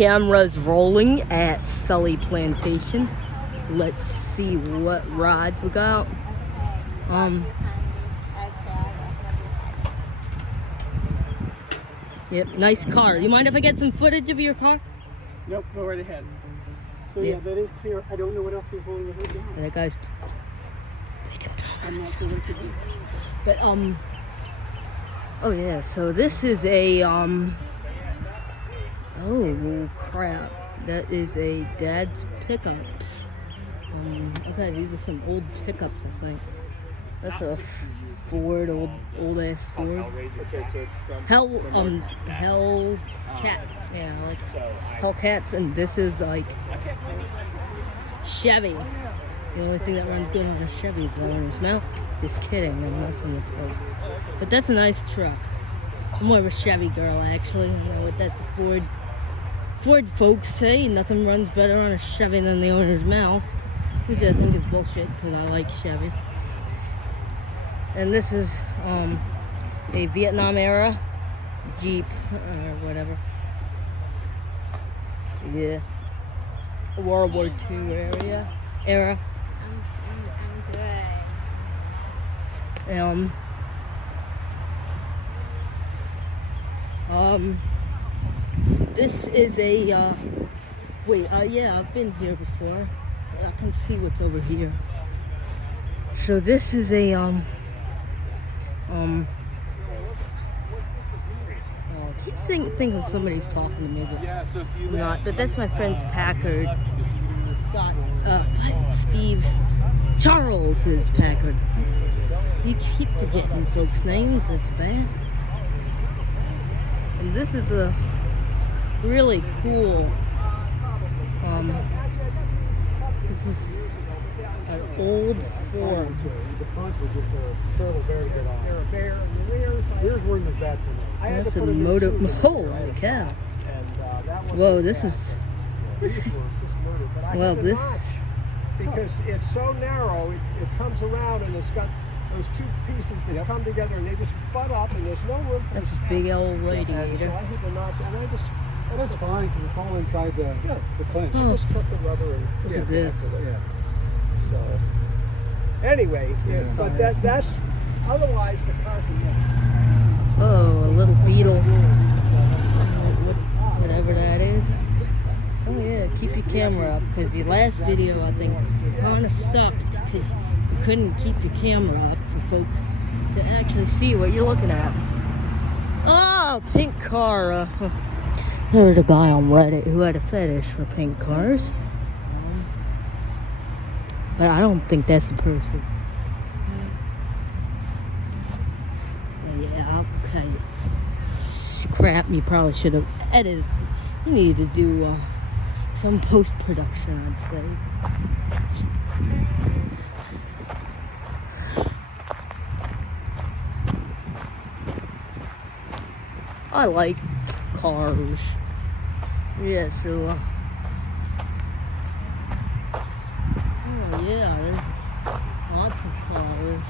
Cameras rolling at Sully Plantation. Let's see what rides we got. Yep, nice car. You mind if I get some footage of your car? Nope, go right ahead. So yeah, that is clear. I don't know what else he's holding the hood down. That guy's. I'm not sure what it could be. But oh yeah. So this is a oh crap. That is a dad's pickup. Okay, these are some old pickups, I think. That's a Ford, old ass Ford. Hellcat. Yeah, like Hellcats, and this is like Chevy. The only thing that runs good on a Chevy is the owner's mouth. Just kidding, I'm messing with folks. But that's a nice truck. I'm more of a Chevy girl, actually. You know what that's a Ford. Ford folks say nothing runs better on a Chevy than the owner's mouth, which I think is bullshit because I like Chevy. And this is a Vietnam era Jeep or whatever. Yeah, World War II era. I'm good. This is a yeah, I've been here before. I can see what's over here. So this is a I keep thinking somebody's talking to me, but not. But that's my friend's Packard. Steve Charles's Packard. You keep forgetting folks' names. That's bad. And this is a really cool. This is an old Ford. The front was just a terrible bear to get on. They're a bear, and the rears weren't as bad for me. That's a motor. Holy cow! Whoa, this is. Well, this. Because it's so narrow, it comes around and it's got those two pieces that come together and they just butt up and there's no room for That's a big old radiator. So I hit the notch and I just. Oh, that's fine because it's all inside the clinch. You just cut the rubber and look at this. Yeah. So anyway, but that's otherwise the car's a mess. Oh, a little Beetle. Whatever that is. Oh yeah, keep your camera up because the last video I think kind of sucked because you couldn't keep your camera up for folks to actually see what you're looking at. Oh, pink car. There was a guy on Reddit who had a fetish for pink cars. But I don't think that's the person. Yeah, okay. Crap, you probably should have edited. You need to do some post-production, I'd say. I like cars. Yeah, so oh yeah, there's lots of cars.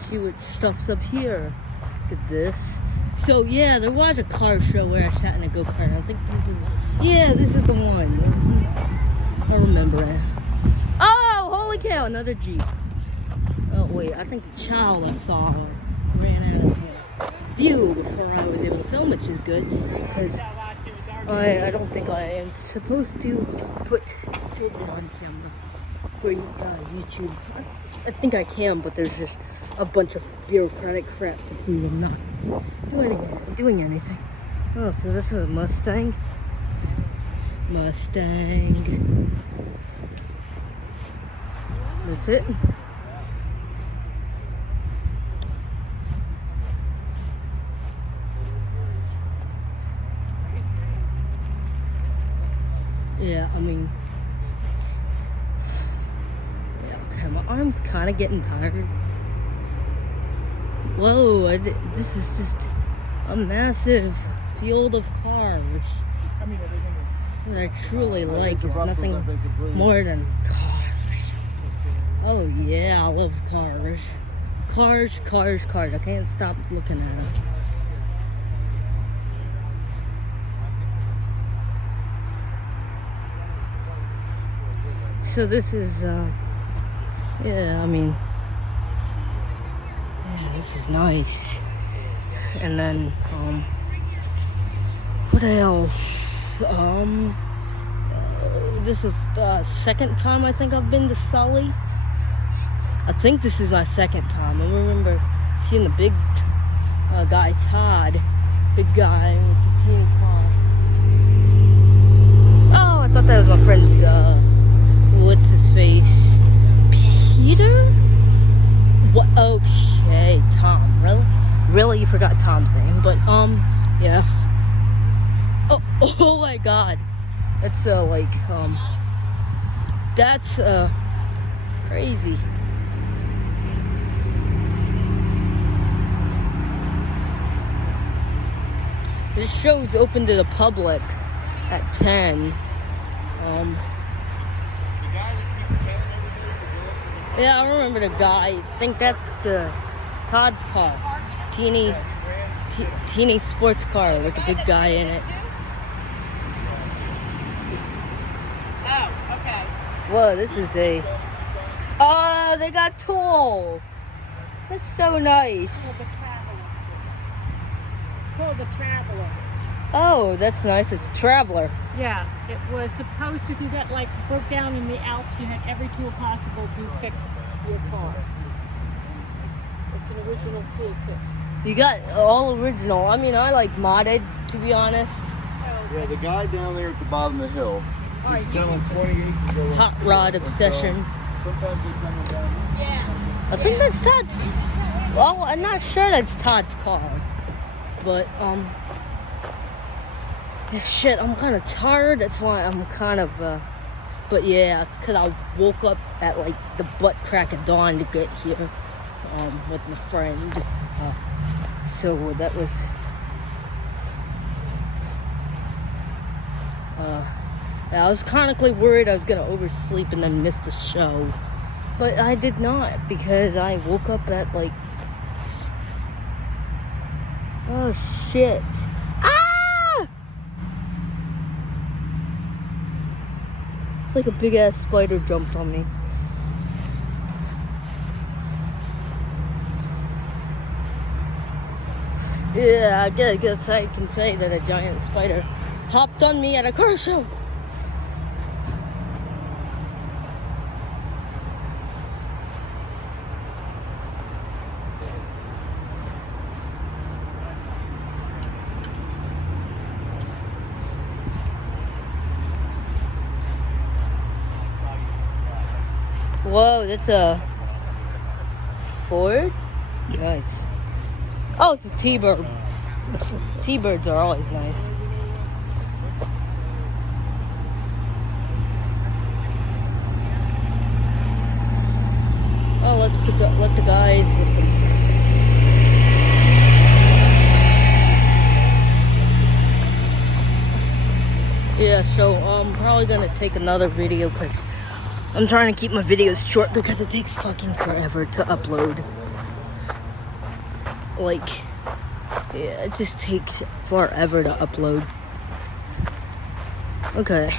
See what stuff's up here. Look at this. So yeah, there was a car show where I sat in a go-kart. I think this is the one. I remember it. Oh, holy cow, another Jeep. Oh wait, I think the child I saw ran out of view before I was able to film, which is good because I don't think I am supposed to put children on camera for YouTube. I think I can, but there's just a bunch of bureaucratic crap to prove I'm not doing anything. Oh, so this is a Mustang. That's it. Yeah, I mean, yeah, okay, my arm's kind of getting tired. Whoa, this is just a massive field of cars. What I truly like is nothing more than cars. Oh yeah, I love cars. Cars. I can't stop looking at them. so this is, yeah, I mean, yeah, this is nice. And then, what else? This is the second time I think I've been to Sully. I think this is my second time. I remember seeing the big guy, Todd, big guy with the teeny car. Oh, I thought that was my friend, what's his face? Peter? What? Oh, shit, Tom. Really? Really? You forgot Tom's name. But, yeah. Oh my god. That's, that's, crazy. This show is open to the public at 10. Yeah, I remember the guy. I think that's Todd's car. Teeny sports car with the big guy in it. Oh, okay. Whoa, this is a... Oh, they got tools. That's so nice. It's called the Traveler. Oh, that's nice. It's a Traveler. Yeah, it was supposed to, if you got like broke down in the Alps, you had every tool possible to fix your car. It's an original toolkit. You got all original. I mean, I like modded, to be honest. Yeah, the guy down there at the bottom of the hill. Alright, He's telling 28 to go. Hot rod obsession. Sometimes they're coming down. Yeah. I think that's Todd's. Well, I'm not sure that's Todd's car, but yeah, shit, I'm kind of tired. That's why I'm kind of. But yeah, because I woke up at like the butt crack of dawn to get here, with my friend. So that was. I was chronically worried I was gonna oversleep and then miss the show. But I did not, because I woke up at like... Oh shit. Ah! It's like a big ass spider jumped on me. Yeah, I guess I can say that a giant spider hopped on me at a car show. Whoa, that's a Ford? Nice. Oh, it's a T-Bird. T-Birds are always nice. Oh, let the guys with them. Yeah, so I'm probably gonna take another video because I'm trying to keep my videos short because it takes fucking forever to upload. Like, yeah, it just takes forever to upload. Okay.